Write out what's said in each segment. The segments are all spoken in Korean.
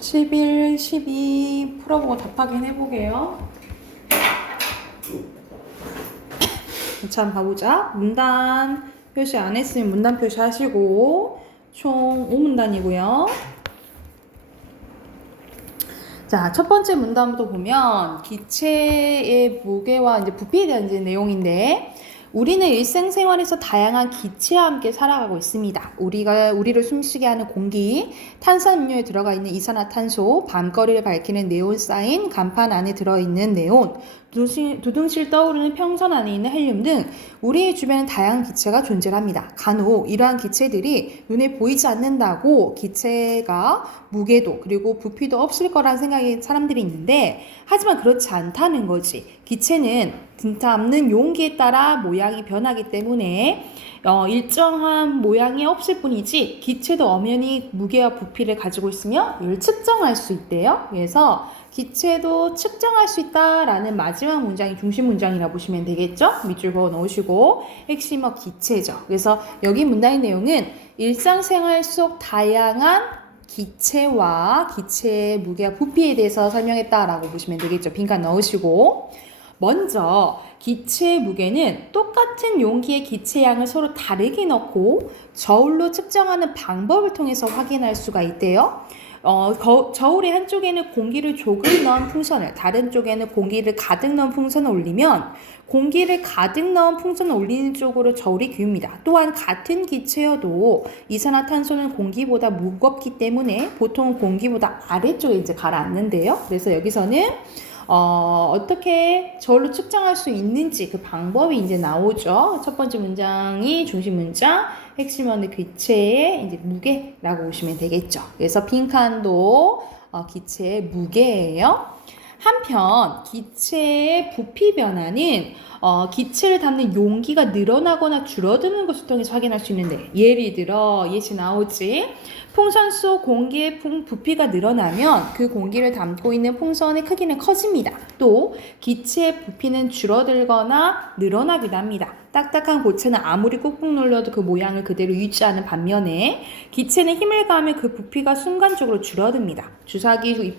11, 12 풀어보고 답하긴 해보게요. 자, 한번 봐보자. 문단 표시 안 했으면 문단 표시 하시고, 총 5문단이고요. 자, 첫 번째 문단부터 보면 기체의 무게와 이제 부피에 대한 이제 내용인데, 우리는 일상생활에서 다양한 기체와 함께 살아가고 있습니다. 우리를 숨쉬게 하는 공기, 탄산음료에 들어가 있는 이산화탄소, 밤거리를 밝히는 네온 사인, 간판 안에 들어있는 네온, 두둥실 떠오르는 평선 안에 있는 헬륨 등 우리의 주변엔 다양한 기체가 존재합니다. 간혹 이러한 기체들이 눈에 보이지 않는다고 기체가 무게도 그리고 부피도 없을 거라는 생각이 사람들이 있는데, 하지만 그렇지 않다는 거지. 기체는 든담는 용기에 따라 모양이 변하기 때문에 일정한 모양이 없을 뿐이지 기체도 엄연히 무게와 부피를 가지고 있으며 이를 측정할 수 있대요. 그래서 기체도 측정할 수 있다라는 마지막 문장이 중심 문장이라 보시면 되겠죠? 밑줄 그어 놓으시고 핵심어 기체죠. 그래서 여기 문장의 내용은 일상생활 속 다양한 기체와 기체의 무게와 부피에 대해서 설명했다라고 보시면 되겠죠. 빈칸 넣으시고, 먼저 기체의 무게는 똑같은 용기의 기체양을 서로 다르게 넣고 저울로 측정하는 방법을 통해서 확인할 수가 있대요. 저울의 한쪽에는 공기를 조금 넣은 풍선을, 다른 쪽에는 공기를 가득 넣은 풍선을 올리면 공기를 가득 넣은 풍선을 올리는 쪽으로 저울이 기웁니다. 또한 같은 기체여도 이산화탄소는 공기보다 무겁기 때문에 보통 공기보다 아래쪽에 이제 가라앉는데요. 그래서 여기서는 어떻게 저울로 측정할 수 있는지 그 방법이 이제 나오죠. 첫 번째 문장이 중심 문장, 핵심어는 기체의 이제 무게라고 보시면 되겠죠. 그래서 빈칸도 기체의 무게예요. 한편 기체의 부피 변화는 기체를 담는 용기가 늘어나거나 줄어드는 것을 통해서 확인할 수 있는데, 예를 들어 예시 나오지. 풍선 속 공기의 부피가 늘어나면 그 공기를 담고 있는 풍선의 크기는 커집니다. 또 기체의 부피는 줄어들거나 늘어나기도 합니다. 딱딱한 고체는 아무리 꾹꾹 눌러도 그 모양을 그대로 유지하는 반면에 기체는 힘을 가하면 그 부피가 순간적으로 줄어듭니다. 주사기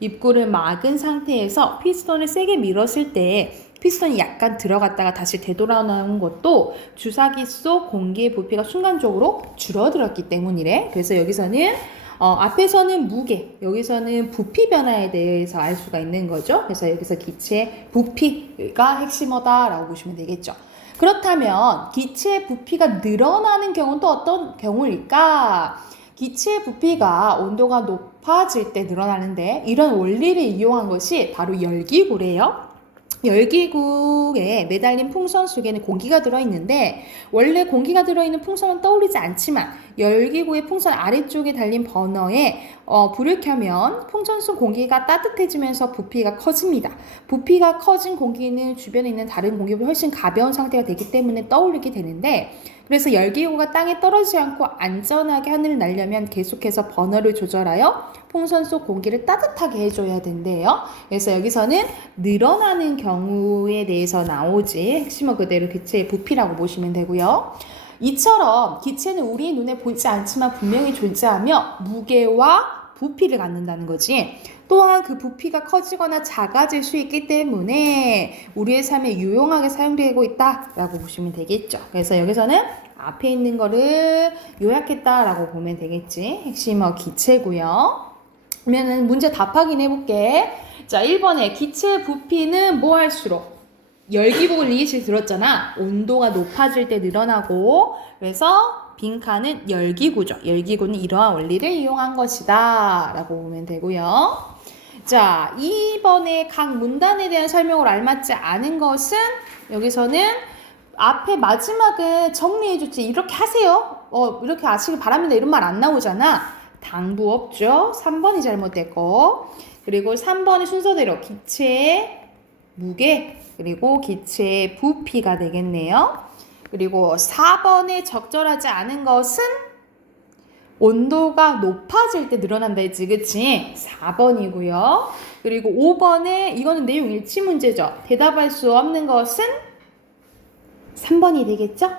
입구를 막은 상태에서 피스톤을 세게 밀었을 때 피스톤이 약간 들어갔다가 다시 되돌아오는 것도 주사기 속 공기의 부피가 순간적으로 줄어들었기 때문이래. 그래서 여기서는 앞에서는 무게, 여기서는 부피 변화에 대해서 알 수가 있는 거죠. 그래서 여기서 기체의 부피가 핵심어다라고 보시면 되겠죠. 그렇다면 기체의 부피가 늘어나는 경우는 또 어떤 경우일까? 기체의 부피가 온도가 높아질 때 늘어나는데, 이런 원리를 이용한 것이 바로 열기구래요. 열기구에 매달린 풍선 속에는 공기가 들어있는데, 원래 공기가 들어있는 풍선은 떠오르지 않지만 열기구의 풍선 아래쪽에 달린 버너에 불을 켜면 풍선 속 공기가 따뜻해지면서 부피가 커집니다. 부피가 커진 공기는 주변에 있는 다른 공기보다 훨씬 가벼운 상태가 되기 때문에 떠오르게 되는데, 그래서 열기구가 땅에 떨어지지 않고 안전하게 하늘을 날려면 계속해서 버너를 조절하여 풍선 속 공기를 따뜻하게 해줘야 된대요. 그래서 여기서는 늘어나는 경우에 대해서 나오지, 핵심어 그대로 기체의 부피라고 보시면 되고요. 이처럼 기체는 우리 눈에 보이지 않지만 분명히 존재하며 무게와 부피를 갖는다는 거지. 또한 그 부피가 커지거나 작아질 수 있기 때문에 우리의 삶에 유용하게 사용되고 있다라고 보시면 되겠죠. 그래서 여기서는 앞에 있는 거를 요약했다라고 보면 되겠지. 핵심어 기체고요. 그러면은 문제 답하긴 해볼게. 자, 1번에 기체의 부피는 뭐 할수록, 열기구를 예시 들었잖아. 온도가 높아질 때 늘어나고, 그래서 빈칸은 열기구죠. 열기구는 이러한 원리를 이용한 것이다 라고 보면 되고요. 자, 2번의 각 문단에 대한 설명을 알맞지 않은 것은, 여기서는 앞에 마지막은 정리해줬지. 이렇게 하세요. 이렇게 하시길 바랍니다. 이런 말 안 나오잖아. 당부 없죠. 3번이 잘못됐고, 그리고 3번의 순서대로 기체의 무게, 그리고 기체의 부피가 되겠네요. 그리고 4번에 적절하지 않은 것은 온도가 높아질 때 늘어난다 했지, 그치? 4번이고요. 그리고 5번에 이거는 내용 일치 문제죠. 대답할 수 없는 것은 3번이 되겠죠?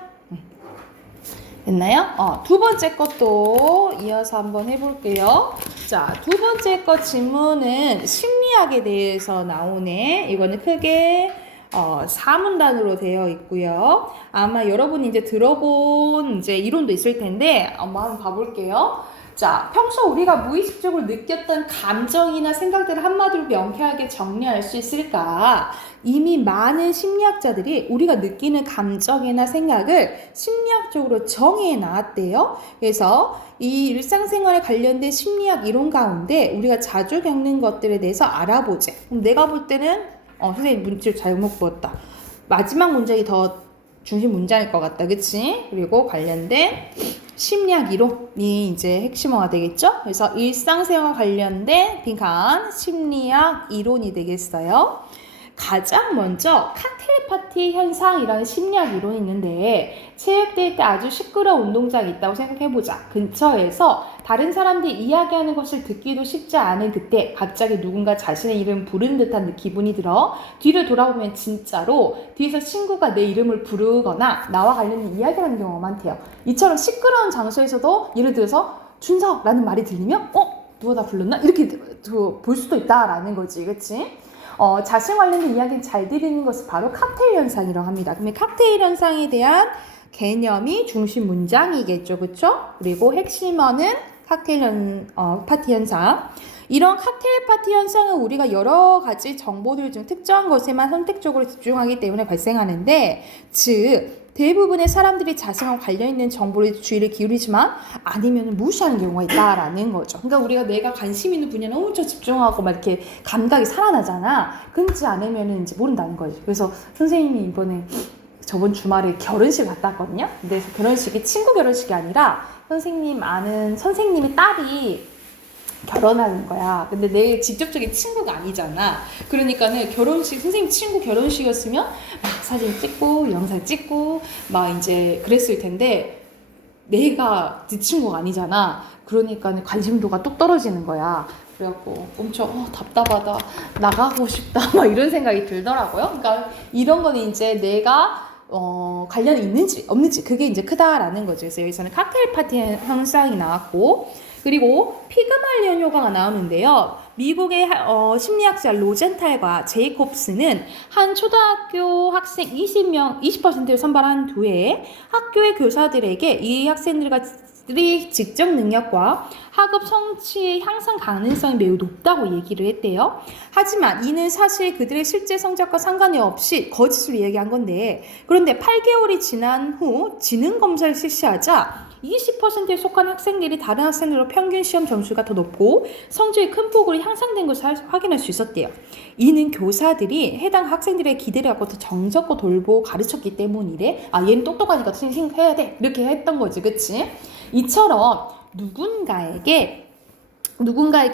됐나요? 두 번째 것도 이어서 한번 해볼게요. 자, 두 번째 것 질문은 심리학에 대해서 나오네. 이거는 크게 4문단으로 되어 있고요. 아마 여러분이 이제 들어본 이제 이론도 있을 텐데 한번 봐볼게요. 자, 평소 우리가 무의식적으로 느꼈던 감정이나 생각들을 한마디로 명쾌하게 정리할 수 있을까? 이미 많은 심리학자들이 우리가 느끼는 감정이나 생각을 심리학적으로 정의해 놨대요. 그래서 이 일상생활에 관련된 심리학 이론 가운데 우리가 자주 겪는 것들에 대해서 알아보자. 그럼 내가 볼 때는 선생님 문제를 잘못 보았다. 마지막 문장이 더 중심 문장일 것 같다. 그치? 그리고 관련된 심리학 이론이 이제 핵심어가 되겠죠? 그래서 일상생활 관련된 빈칸 심리학 이론이 되겠어요. 가장 먼저 칵테일 파티 현상이라는 심리학 이론이 있는데 체육대회 때 아주 시끄러운 운동장이 있다고 생각해보자. 근처에서 다른 사람들이 이야기하는 것을 듣기도 쉽지 않은 그때 갑자기 누군가 자신의 이름 부르는 듯한 기분이 들어 뒤를 돌아보면 진짜로 뒤에서 친구가 내 이름을 부르거나 나와 관련된 이야기를 하는 경우가 많대요. 이처럼 시끄러운 장소에서도 예를 들어서 준서라는 말이 들리면 누가 나 불렀나? 이렇게 볼 수도 있다라는 거지. 그치? 자신 관련된 이야기를 잘 들리는 것을 바로 칵테일 현상이라고 합니다. 그러면 칵테일 현상에 대한 개념이 중심 문장이겠죠. 그쵸? 그리고 핵심어는 칵테일 파티 현상. 이런 칵테일 파티 현상은 우리가 여러 가지 정보들 중 특정한 것에만 선택적으로 집중하기 때문에 발생하는데, 즉 대부분의 사람들이 자신과 관련있는 정보에 주의를 기울이지만 아니면 무시하는 경우가 있다라는 거죠. 그러니까 우리가 내가 관심 있는 분야는 엄청 집중하고 막 이렇게 감각이 살아나잖아. 그렇지 않으면 이제 모른다는 거죠. 그래서 선생님이 이번에 저번 주말에 결혼식 갔다 왔거든요. 근데 결혼식이 친구 결혼식이 아니라 선생님 아는 선생님의 딸이 결혼하는 거야. 근데 내 직접적인 친구가 아니잖아. 그러니까는 결혼식, 선생님 친구 결혼식이었으면 막 사진 찍고 영상 찍고 막 이제 그랬을 텐데 내가 네 친구가 아니잖아. 그러니까는 관심도가 뚝 떨어지는 거야. 그래갖고 엄청 답답하다, 나가고 싶다 막 이런 생각이 들더라고요. 그러니까 이런 거는 이제 내가 관련이 있는지 없는지 그게 이제 크다라는 거죠. 그래서 여기서는 칵테일 파티 현상이 나왔고, 그리고 피그말리온 효과가 나오는데요. 미국의 심리학자 로젠탈과 제이콥스는 한 초등학교 학생 20%를 선발한 뒤에 학교의 교사들에게 이 학생들이 직접 능력과 학업 성취의 향상 가능성이 매우 높다고 얘기를 했대요. 하지만 이는 사실 그들의 실제 성적과 상관이 없이 거짓으로 얘기한 건데, 그런데 8개월이 지난 후 지능검사를 실시하자 20%에 속한 학생들이 다른 학생들로 평균 시험 점수가 더 높고 성적이 큰 폭으로 향상된 것을 확인할 수 있었대요. 이는 교사들이 해당 학생들의 기대를 갖고 더 정적고 돌보고 가르쳤기 때문이래. 얘는 똑똑하니까 해야 돼. 이렇게 했던 거지. 그치? 이처럼 누군가에게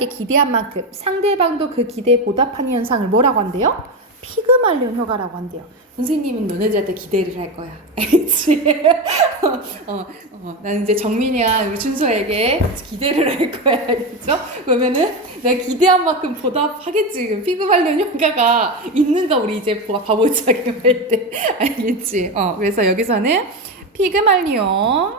기대한 만큼 상대방도 그 기대에 보답하는 현상을 뭐라고 한대요? 피그말리온 효과라고 한대요. 선생님은 너네들한테 기대를 할 거야. 알겠지? 나는 이제 정민이야, 우리 준서에게 기대를 할 거야. 알겠죠? 그러면은 내가 기대한 만큼 보답하겠지. 피그말리온 효과가 있는가 우리 이제 봐보자. 할 때. 알겠지? 그래서 여기서는 피그말리온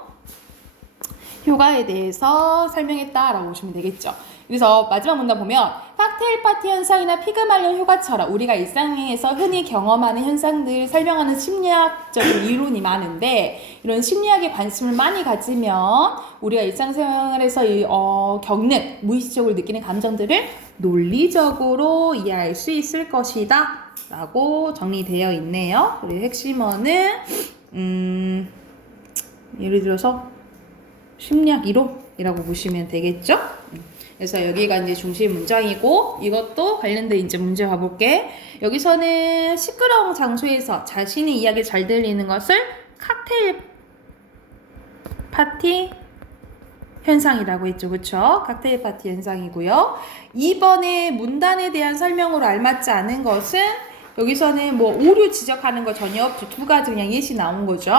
효과에 대해서 설명했다라고 보시면 되겠죠. 그래서 마지막 문단 보면 칵테일 파티 현상이나 피그말리온 효과처럼 우리가 일상에서 흔히 경험하는 현상들을 설명하는 심리학적인 이론이 많은데, 이런 심리학에 관심을 많이 가지면 우리가 일상생활에서 겪는 무의식적으로 느끼는 감정들을 논리적으로 이해할 수 있을 것이다 라고 정리되어 있네요. 그리고 핵심어는 예를 들어서 심리학 이론이라고 보시면 되겠죠? 그래서 여기가 이제 중심 문장이고, 이것도 관련된 이제 문제 봐볼게. 여기서는 시끄러운 장소에서 자신의 이야기를 잘 들리는 것을 칵테일 파티 현상이라고 했죠. 그쵸? 칵테일 파티 현상이고요. 2번의 문단에 대한 설명으로 알맞지 않은 것은 여기서는 뭐 오류 지적하는 거 전혀 없죠. 두 가지 그냥 예시 나온 거죠.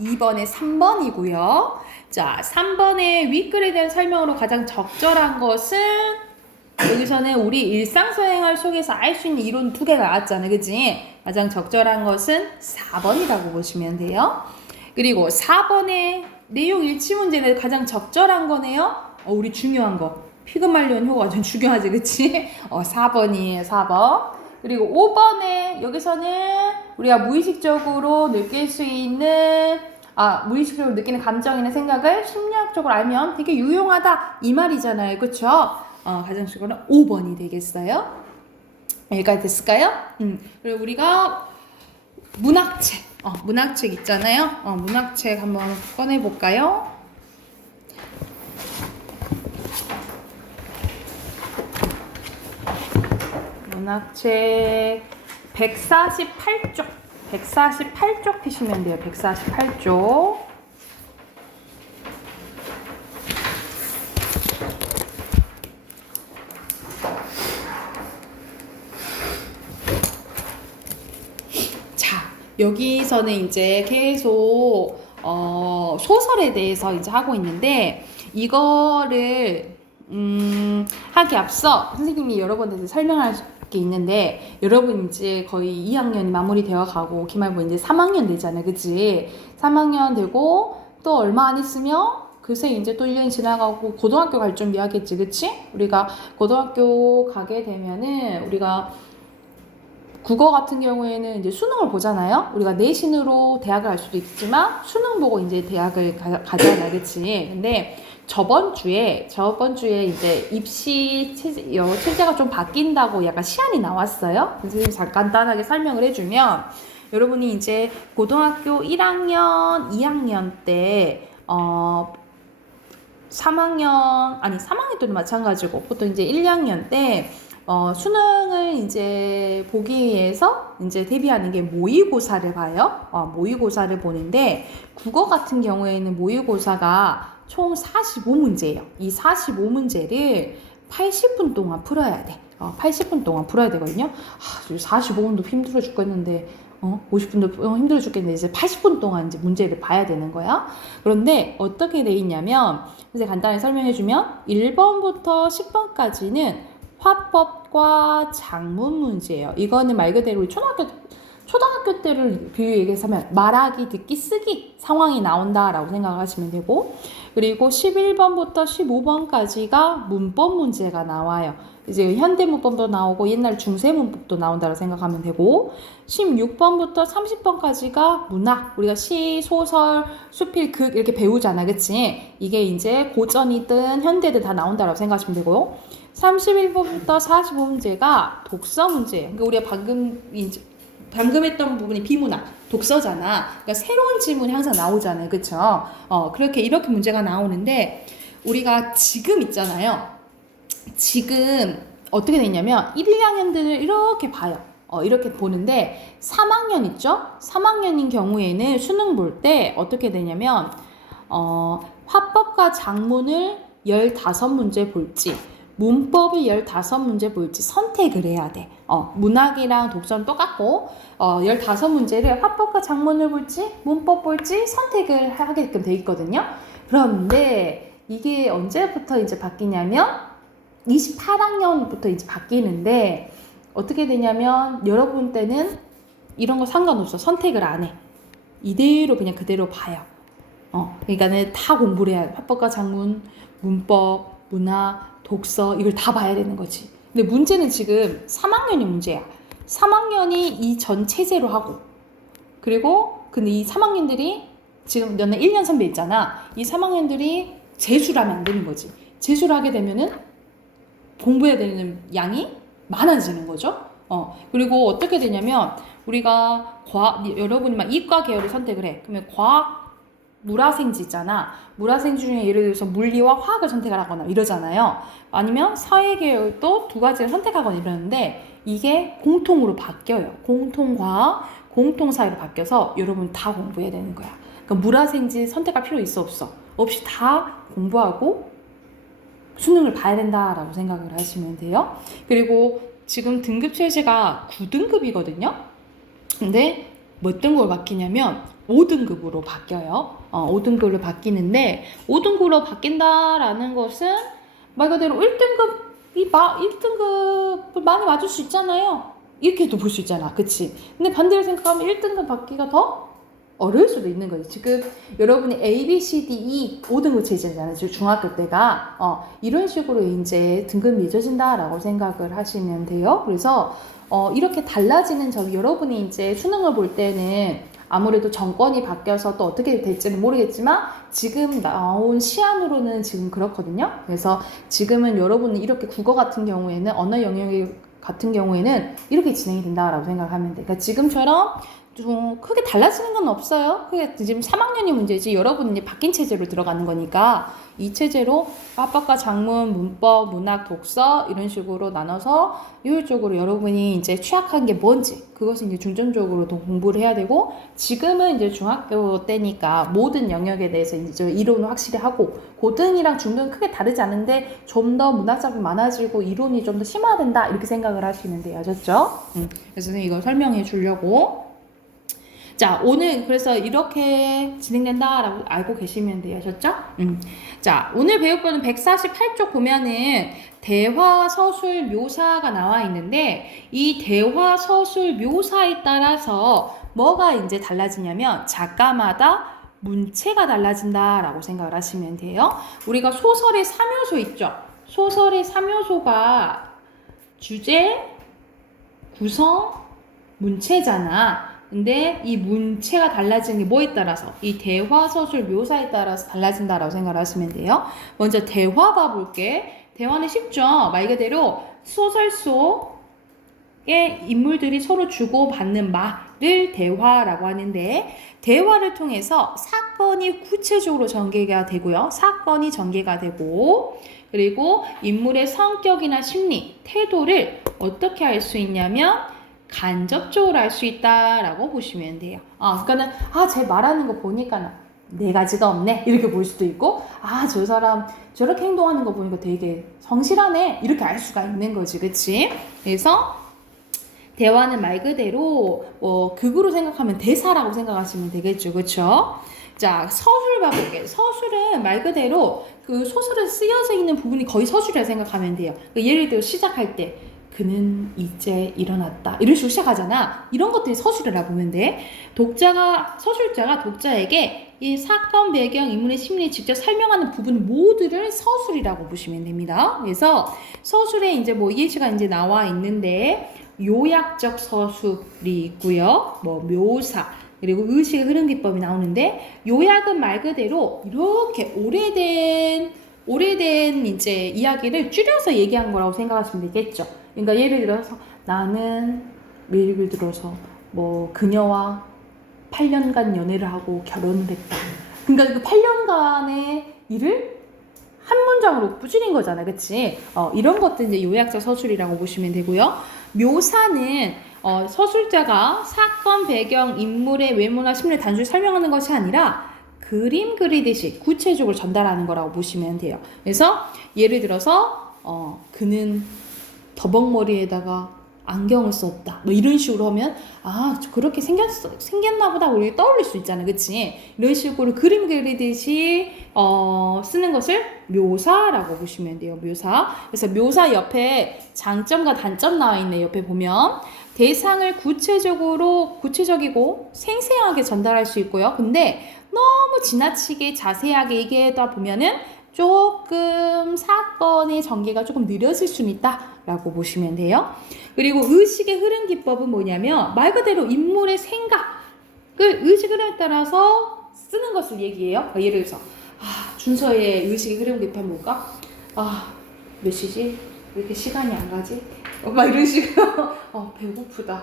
2번에 3번이고요. 자, 3번의 윗글에 대한 설명으로 가장 적절한 것은 여기서는 우리 일상생활 속에서 알 수 있는 이론 두 개가 나왔잖아요. 그치? 가장 적절한 것은 4번이라고 보시면 돼요. 그리고 4번의 내용 일치 문제는 가장 적절한 거네요. 우리 중요한 거. 피그말리온 효과가 좀 중요하지, 그치? 4번이에요, 4번. 그리고 5번에 여기서는 우리가 무의식적으로 느낄 수 있는 무의식적으로 느끼는 감정이나 생각을 심리학적으로 알면 되게 유용하다 이 말이잖아요, 그쵸? 가정식으로는 5번이 되겠어요. 여기까지 됐을까요? 그리고 우리가 문학책 있잖아요. 문학책 한번 꺼내볼까요? 문학책 148쪽 148쪽 피시면 돼요. 148쪽. 자, 여기서는 이제 계속 소설에 대해서 이제 하고 있는데 이거를 하기 앞서 선생님이 여러분한테 설명할 게 있는데 여러분 이제 거의 2학년이 마무리되어 가고 기말고 이제 3학년 되잖아요, 그치? 3학년 되고 또 얼마 안 있으면 글쎄 이제 또 1년이 지나가고 고등학교 갈 준비하겠지, 그치? 우리가 고등학교 가게 되면은 우리가 국어 같은 경우에는 이제 수능을 보잖아요. 우리가 내신으로 대학을 갈 수도 있지만 수능 보고 이제 대학을 가잖아, 그치? 근데 저번 주에 이제 입시 체제가 좀 바뀐다고 약간 시안이 나왔어요. 그래서 잠깐 간단하게 설명을 해주면 여러분이 이제 고등학교 1학년, 2학년 때 3학년 때도 마찬가지고 보통 이제 1, 2학년 때 수능을 이제 보기 위해서 이제 대비하는 게 모의고사를 봐요. 모의고사를 보는데 국어 같은 경우에는 모의고사가 총 45문제예요. 이 45문제를 80분 동안 풀어야 돼. 80분 동안 풀어야 되거든요. 45분도 힘들어 죽겠는데 50분도 힘들어 죽겠는데 이제 80분 동안 이제 문제를 봐야 되는 거야. 그런데 어떻게 돼 있냐면 이제 간단히 설명해 주면 1번부터 10번까지는 화법과 작문 문제예요. 이거는 말 그대로 우리 초등학교 때를 얘기해서 말하기, 듣기, 쓰기 상황이 나온다라고 생각하시면 되고 그리고 11번부터 15번까지가 문법 문제가 나와요. 이제 현대문법도 나오고 옛날 중세문법도 나온다고 생각하면 되고 16번부터 30번까지가 문학, 우리가 시, 소설, 수필, 극 이렇게 배우잖아, 그치? 이게 이제 고전이든 현대든 다 나온다고 생각하시면 되고요. 31번부터 45문제가 독서 문제예요. 그러니까 우리가 방금 했던 부분이 비문학, 독서잖아. 그러니까 새로운 질문이 항상 나오잖아요. 그쵸? 이렇게 문제가 나오는데, 우리가 지금 있잖아요. 지금 어떻게 되냐면, 1, 2학년들을 이렇게 봐요. 이렇게 보는데, 3학년 있죠? 3학년인 경우에는 수능 볼 때 어떻게 되냐면, 화법과 작문을 15문제 볼지, 문법을 15문제 볼지 선택을 해야 돼. 문학이랑 독서는 똑같고 15문제를 화법과 작문을 볼지 문법 볼지 선택을 하게끔 돼 있거든요. 그런데 이게 언제부터 이제 바뀌냐면 28학년부터 이제 바뀌는데 어떻게 되냐면 여러분 때는 이런 거 상관없어. 선택을 안 해. 이대로 그냥 그대로 봐요. 그러니까는 다 공부를 해야 돼. 화법과 작문, 문법, 문학, 독서 이걸 다 봐야 되는 거지. 근데 문제는 지금 3학년이 문제야. 3학년이 이 전 체제로 하고 그리고 근데 이 3학년들이 지금 너는 1년 선배 있잖아. 이 3학년들이 재수를 하면 안 되는 거지. 재수를 하게 되면은 공부해야 되는 양이 많아지는 거죠. 그리고 어떻게 되냐면 우리가 여러분이 막 이과 계열을 선택을 해. 그러면 과학 물화생지 있잖아. 물화생지 중에 예를 들어서 물리와 화학을 선택을 하거나 이러잖아요. 아니면 사회계열도 두 가지를 선택하거나 이러는데 이게 공통으로 바뀌어요. 공통과학, 공통사회로 바뀌어서 여러분 다 공부해야 되는 거야. 그러니까 물화생지 선택할 필요 있어 없어? 없이 다 공부하고 수능을 봐야 된다라고 생각을 하시면 돼요. 그리고 지금 등급 체제가 9등급이거든요. 근데 몇 등급으로 바뀌냐면 5등급으로 바뀌어요. 5등급으로 바뀌는데 5등급으로 바뀐다라는 것은 말 그대로 1등급을 많이 맞을 수 있잖아요. 이렇게도 볼 수 있잖아. 그치? 근데 반대로 생각하면 1등급 받기가 더 어려울 수도 있는 거지. 지금 여러분이 A, B, C, D, E 5등급 체제잖아요. 지금 중학교 때가. 이런 식으로 이제 등급 맺어진다라고 생각을 하시면 돼요. 그래서 이렇게 달라지는 점이 여러분이 이제 수능을 볼 때는 아무래도 정권이 바뀌어서 또 어떻게 될지는 모르겠지만 지금 나온 시안으로는 지금 그렇거든요. 그래서 지금은 여러분은 이렇게 국어 같은 경우에는 언어 영역이 같은 경우에는 이렇게 진행이 된다라고 생각하면 돼. 그러니까 지금처럼 좀 크게 달라지는 건 없어요. 그게 지금 3학년이 문제지 여러분은 이제 바뀐 체제로 들어가는 거니까 이 체제로 합법과 작문, 문법, 문학, 독서 이런 식으로 나눠서 효율적으로 여러분이 이제 취약한 게 뭔지 그것을 이제 중점적으로 더 공부를 해야 되고 지금은 이제 중학교 때니까 모든 영역에 대해서 이제 이론을 확실히 하고 고등이랑 중등은 크게 다르지 않은데 좀 더 문학작품이 많아지고 이론이 좀 더 심화된다 이렇게 생각을 하시면 돼요. 아셨죠? 그래서 이걸 설명해 주려고 자, 오늘 그래서 이렇게 진행된다라고 알고 계시면 돼요. 아셨죠? 자, 오늘 배울 거는 148쪽 보면은 대화, 서술, 묘사가 나와 있는데 이 대화, 서술, 묘사에 따라서 뭐가 이제 달라지냐면 작가마다 문체가 달라진다라고 생각을 하시면 돼요. 우리가 소설의 3요소 있죠? 소설의 3요소가 주제, 구성, 문체잖아. 근데 이 문체가 달라지는 게 뭐에 따라서 이 대화, 서술, 묘사에 따라서 달라진다라고 생각을 하시면 돼요. 먼저 대화 봐볼게. 대화는 쉽죠. 말 그대로 소설 속의 인물들이 서로 주고받는 말을 대화라고 하는데 대화를 통해서 사건이 구체적으로 전개가 되고요. 사건이 전개가 되고 그리고 인물의 성격이나 심리, 태도를 어떻게 알 수 있냐면 간접적으로 알 수 있다라고 보시면 돼요. 그러니까는 제 말하는 거 보니까 네 가지가 없네 이렇게 볼 수도 있고 저 사람 저렇게 행동하는 거 보니까 되게 성실하네 이렇게 알 수가 있는 거지, 그치? 그래서 대화는 말 그대로 극으로 생각하면 대사라고 생각하시면 되겠죠, 그렇죠? 자, 서술 봐볼게요. 서술은 말 그대로 그 소설에 쓰여져 있는 부분이 거의 서술이라고 생각하면 돼요. 그러니까 예를 들어 시작할 때 그는 이제 일어났다 이런 식으로 시작하잖아. 이런 것들이 서술이라 보면 돼. 서술자가 독자에게 이 사건 배경 인물의 심리를 직접 설명하는 부분 모두를 서술이라고 보시면 됩니다. 그래서 서술에 이제 예시가 이제 나와 있는데 요약적 서술이 있고요. 묘사 그리고 의식의 흐름 기법이 나오는데 요약은 말 그대로 이렇게 오래된 이제 이야기를 줄여서 얘기한 거라고 생각하시면 되겠죠. 그러니까 예를 들어서 나는 예를 들어서 그녀와 8년간 연애를 하고 결혼을 했다. 그러니까 그 8년간의 일을 한 문장으로 뿌리는 거잖아, 그치? 이런 것들 이제 요약적 서술이라고 보시면 되고요. 묘사는 서술자가 사건 배경 인물의 외모나 심리를 단순히 설명하는 것이 아니라 그림 그리듯이 구체적으로 전달하는 거라고 보시면 돼요. 그래서 예를 들어서 그는 더벅머리에다가 안경을 썼다. 이런 식으로 하면 그렇게 생겼나 보다 우리 떠올릴 수 있잖아. 그치? 이런 식으로 그림 그리듯이 쓰는 것을 묘사라고 보시면 돼요. 묘사. 그래서 묘사 옆에 장점과 단점 나와 있네. 옆에 보면 대상을 구체적이고 생생하게 전달할 수 있고요. 근데 너무 지나치게 자세하게 얘기하다 보면은 조금 사건의 전개가 조금 느려질 수는 있다라고 보시면 돼요. 그리고 의식의 흐름 기법은 뭐냐면 말 그대로 인물의 생각을 의식 흐름에 따라서 쓰는 것을 얘기해요. 예를 들어서 준서의 의식의 흐름 기법 뭘까? 몇 시지? 왜 이렇게 시간이 안 가지? 이런 식으로 배고프다.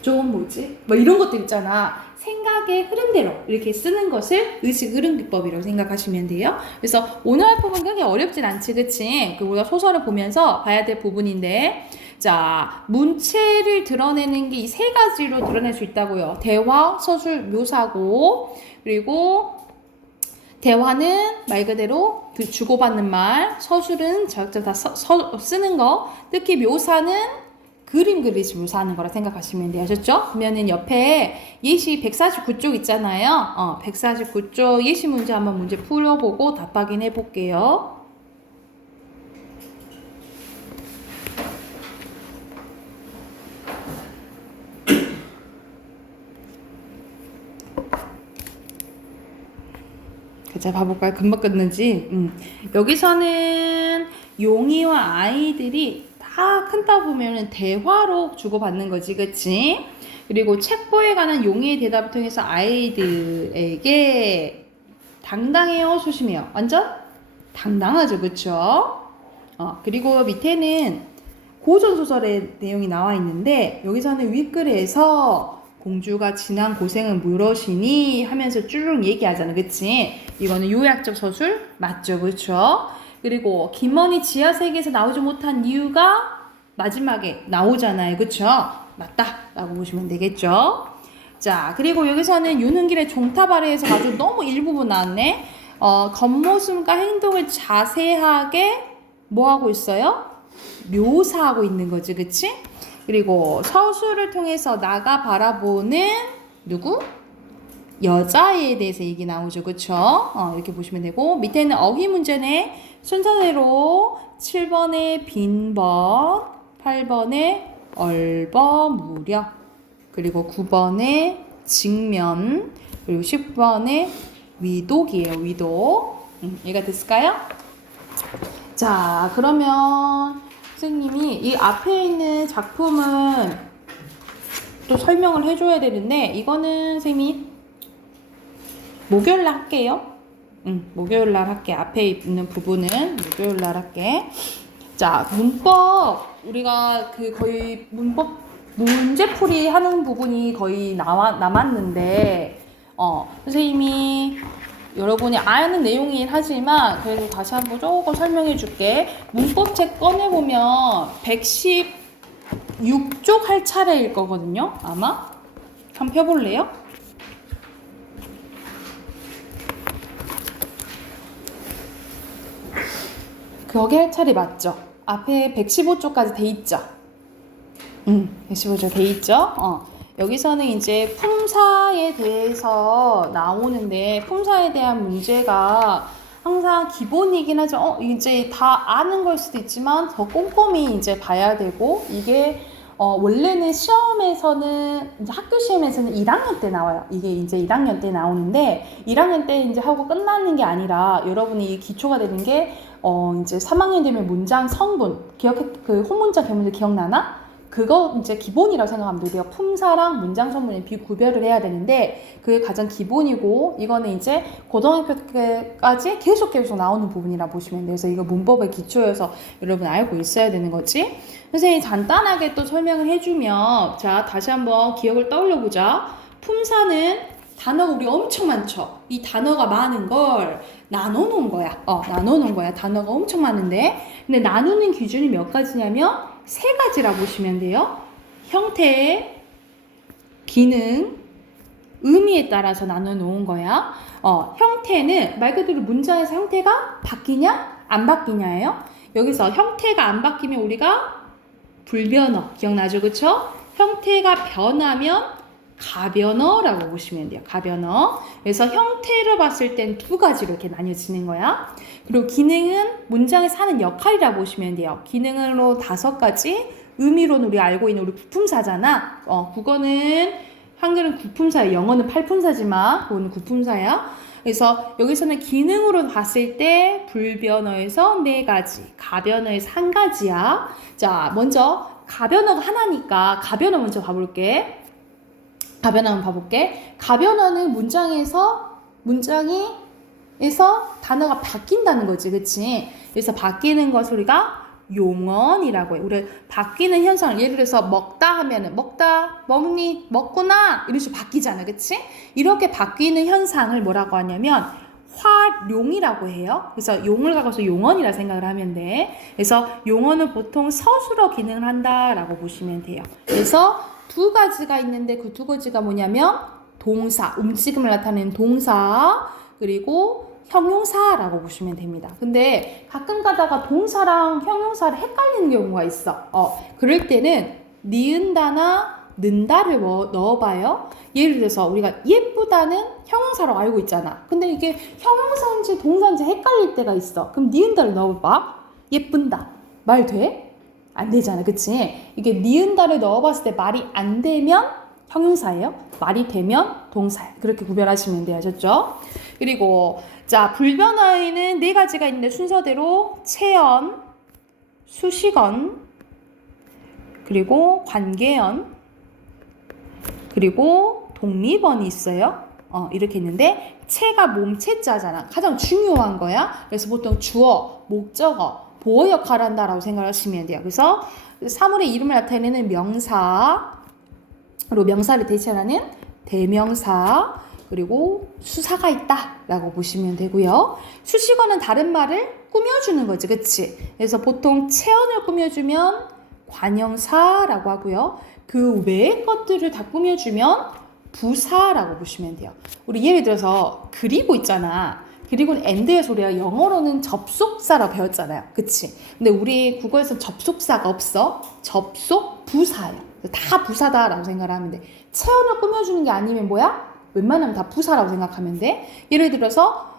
저건 뭐지? 이런 것들 있잖아. 생각의 흐름대로 이렇게 쓰는 것을 의식 흐름 기법이라고 생각하시면 돼요. 그래서 오늘 할 부분은 그렇게 어렵진 않지, 그치? 우리가 소설을 보면서 봐야 될 부분인데, 자, 문체를 드러내는 게 이 세 가지로 드러낼 수 있다고요. 대화, 서술, 묘사고, 그리고 대화는 말 그대로 주고받는 말, 서술은 자극적 다 쓰는 거, 특히 묘사는 그림 그리듯이 묘사하는 거라 생각하시면 돼요. 아셨죠? 그러면은 옆에 예시 149쪽 있잖아요. 149쪽 예시 문제 한번 문제 풀어보고 답 확인해 볼게요. 자, 봐볼까요? 금방 끝는지. 여기서는 용이와 아이들이 다 큰다 보면은 대화로 주고받는 거지, 그치? 그리고 책보에 관한 용이의 대답을 통해서 아이들에게 당당해요, 소심해요? 완전 당당하죠, 그쵸? 그리고 밑에는 고전소설의 내용이 나와 있는데 여기서는 윗글에서 공주가 지난 고생은 무엇이니 하면서 쭉 얘기하잖아, 그치? 이거는 요약적 서술 맞죠, 그쵸? 그리고 김원이 지하세계에서 나오지 못한 이유가 마지막에 나오잖아요, 그쵸? 맞다 라고 보시면 되겠죠. 자, 그리고 여기서는 윤은길의 종탑 아래에서 아주 너무 일부분 나왔네. 겉모습과 행동을 자세하게 뭐하고 있어요? 묘사하고 있는 거지, 그치? 그리고 서술을 통해서 나가 바라보는 누구? 여자에 대해서 얘기 나오죠, 그쵸? 이렇게 보시면 되고 밑에는 어휘 문제네. 순서대로 7번에 빈번, 8번에 얼버 무려, 그리고 9번에 직면, 그리고 10번에 위독이에요, 위독. 이해가 됐을까요? 자, 그러면 선생님이 이 앞에 있는 작품은 또 설명을 해줘야 되는데 이거는 선생님이 목요일날 할게요. 목요일날 할게. 앞에 있는 부분은 목요일날 할게. 자, 문법 우리가 거의 문법 문제풀이 하는 부분이 거의 남았는데 선생님이 여러분이 아는 내용이긴 하지만 그래도 다시 한번 조금 설명해 줄게. 문법책 꺼내보면 116쪽 할 차례일 거거든요, 아마. 한번 펴볼래요? 거기 할 차례 맞죠? 앞에 115쪽까지 돼 있죠? 115쪽 돼 있죠? 여기서는 이제 품사에 대해서 나오는데 품사에 대한 문제가 항상 기본이긴 하죠. 이제 다 아는 걸 수도 있지만 더 꼼꼼히 이제 봐야 되고 이게 원래는 시험에서는 이제 학교 시험에서는 1학년 때 나와요. 이게 이제 1학년 때 나오는데 1학년 때 이제 하고 끝나는 게 아니라 여러분이 기초가 되는 게 이제 3학년 되면 문장 성분 그 혼문자 개문자 기억나나? 그거 이제 기본이라고 생각하면 돼요. 품사랑 문장 성분의 구별을 해야 되는데 그게 가장 기본이고 이거는 이제 고등학교 때까지 계속 나오는 부분이라 보시면 돼요. 그래서 이거 문법의 기초여서 여러분 알고 있어야 되는 거지. 선생님이 간단하게 또 설명을 해주면 자, 다시 한번 기억을 떠올려 보자. 품사는 단어가 우리 엄청 많죠. 이 단어가 많은 걸 나눠놓은 거야. 나눠놓은 거야. 단어가 엄청 많은데 근데 나누는 기준이 몇 가지냐면 3가지라 보시면 돼요. 형태, 기능, 의미에 따라서 나눠 놓은 거야. 형태는 말 그대로 문장에서 형태가 바뀌냐 안 바뀌냐예요. 여기서 형태가 안 바뀌면 우리가 불변어 기억나죠, 그쵸? 형태가 변하면 가변어라고 보시면 돼요. 가변어. 그래서 형태를 봤을 땐 2가지로 이렇게 나뉘어지는 거야. 그리고 기능은 문장에서 하는 역할이라 보시면 돼요. 기능으로 5가지, 의미로는 우리 알고 있는 우리 구품사잖아. 국어는 한글은 구품사예요. 영어는 팔품사지만 그거는 구품사야. 그래서 여기서는 기능으로 봤을 때 불변어에서 4가지, 가변어에서 1가지야. 자, 먼저 가변어가 하나니까 가변어 먼저 봐볼게. 가변어 한번 봐볼게. 가변어는 문장에서 단어가 바뀐다는 거지, 그치? 그래서 바뀌는 것을 우리가 용언이라고 해. 우리 바뀌는 현상을 예를 들어서 먹다 하면은 먹다, 먹니, 먹구나 이런 식으로 바뀌잖아, 그치? 이렇게 바뀌는 현상을 뭐라고 하냐면 활용이라고 해요. 그래서 용을 갖고서 용언이라 생각을 하면 돼. 그래서 용언은 보통 서술어 기능을 한다라고 보시면 돼요. 그래서 2가지가 있는데 그 2가지가 뭐냐면 동사, 움직임을 나타내는 동사, 그리고 형용사라고 보시면 됩니다. 근데 가끔 가다가 동사랑 형용사를 헷갈리는 경우가 있어. 그럴 때는 니은다나 는다를 넣어봐요. 예를 들어서 우리가 예쁘다는 형용사로 알고 있잖아. 근데 이게 형용사인지 동사인지 헷갈릴 때가 있어. 그럼 니은다를 넣어봐. 예쁜다. 말 돼? 안 되잖아, 그치? 이게 니은다를 넣어봤을 때 말이 안 되면 형용사예요. 말이 되면 동사예요. 그렇게 구별하시면 돼요, 아셨죠? 그리고 자, 불변어에는 네 가지가 있는데 순서대로 체언, 수식언, 그리고 관계언, 그리고 독립언이 있어요. 이렇게 있는데 체가 몸체자잖아. 가장 중요한 거야. 그래서 보통 주어, 목적어, 보어 역할을 한다라고 생각하시면 돼요. 그래서 사물의 이름을 나타내는 명사로 명사를 대체하는 대명사, 그리고 수사가 있다라고 보시면 되고요. 수식어는 다른 말을 꾸며주는 거지, 그치? 그래서 보통 체언을 꾸며주면 관형사라고 하고요. 그 외의 것들을 다 꾸며주면 부사라고 보시면 돼요. 우리 예를 들어서 그리고 있잖아. 그리고는 and의 소리야. 영어로는 접속사라고 배웠잖아요. 그치? 근데 우리 국어에서 접속사가 없어. 접속 부사예요. 다 부사다라고 생각을 하면 돼. 체언을 꾸며주는 게 아니면 뭐야? 웬만하면 다 부사라고 생각하면 돼. 예를 들어서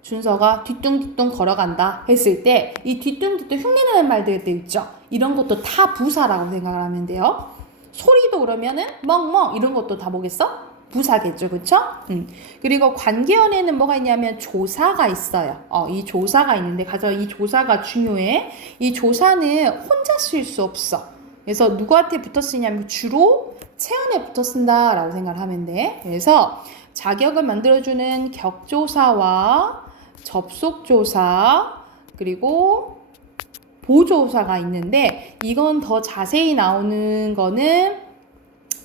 준서가 뒤뚱뒤뚱 걸어간다 했을 때 이 뒤뚱뒤뚱 흉내내는 말들 있죠. 이런 것도 다 부사라고 생각을 하면 돼요. 소리도 그러면은 멍멍 이런 것도 다 뭐겠어? 부사겠죠, 그쵸? 그리고 관계어에는 뭐가 있냐면 조사가 있어요. 이 조사가 있는데 이 조사가 중요해. 이 조사는 혼자 쓸 수 없어. 그래서 누구한테 붙어 쓰냐면 주로 체언에 붙어 쓴다라고 생각을 하면 돼. 그래서 자격을 만들어주는 격조사와 접속조사 그리고 보조사가 있는데 이건 더 자세히 나오는 거는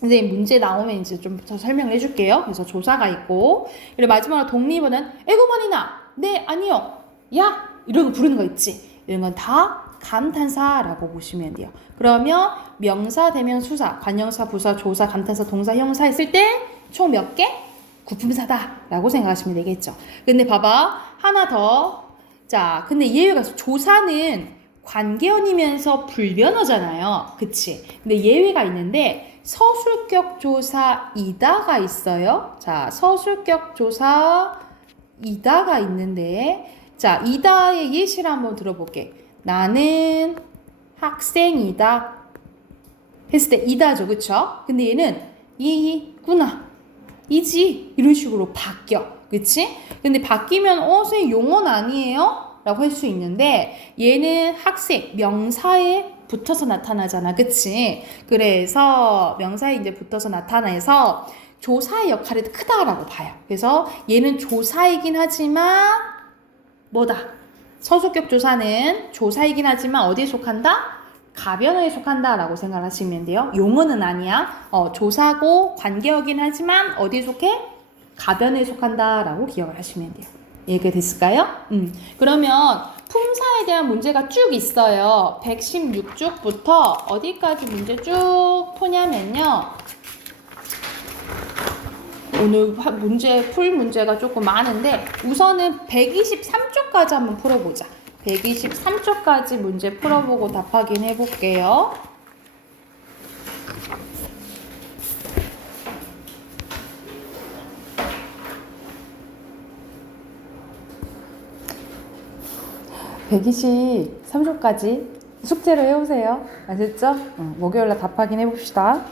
이제 문제 나오면 이제 좀 더 설명을 해줄게요. 그래서 조사가 있고 그리고 마지막으로 독립어는 에고머니나 네 아니요 야 이런 거 부르는 거 있지. 이런 건 다 감탄사라고 보시면 돼요. 그러면 명사, 대명, 수사, 관형사, 부사, 조사, 감탄사, 동사, 형사 했을 때 총 몇 개? 구품사다라고 생각하시면 되겠죠. 근데 봐봐 하나 더. 자, 근데 예외가 있어. 조사는 관계어이면서 불변어잖아요. 그치? 근데 예외가 있는데 서술격 조사 이다가 있어요. 자, 서술격 조사 이다가 있는데 자, 이다의 예시를 한번 들어볼게. 나는 학생이다 했을 때 이다죠. 그쵸? 근데 얘는 이구나 이지 이런 식으로 바뀌어. 그치? 근데 바뀌면 선생님 용어는 아니에요? 라고 할 수 있는데 얘는 학생 명사에 붙어서 나타나잖아. 그치? 그래서 명사에 이제 붙어서 나타나서 조사의 역할이 크다라고 봐요. 그래서 얘는 조사이긴 하지만 뭐다? 서술격 조사는 조사이긴 하지만 어디에 속한다? 가변어에 속한다라고 생각하시면 돼요. 용어는 아니야. 조사고 관계어긴 하지만 어디에 속해? 가변어에 속한다라고 기억을 하시면 돼요. 이해가 됐을까요? 그러면 품사에 대한 문제가 쭉 있어요. 116쪽부터 어디까지 문제 쭉 푸냐면요. 오늘 풀 문제가 조금 많은데 우선은 123쪽까지 한번 풀어보자. 123쪽까지 문제 풀어보고 답 확인해 볼게요. (123쪽까지) 숙제를 해오세요. 아셨죠? 목요일날 답 확인해 봅시다.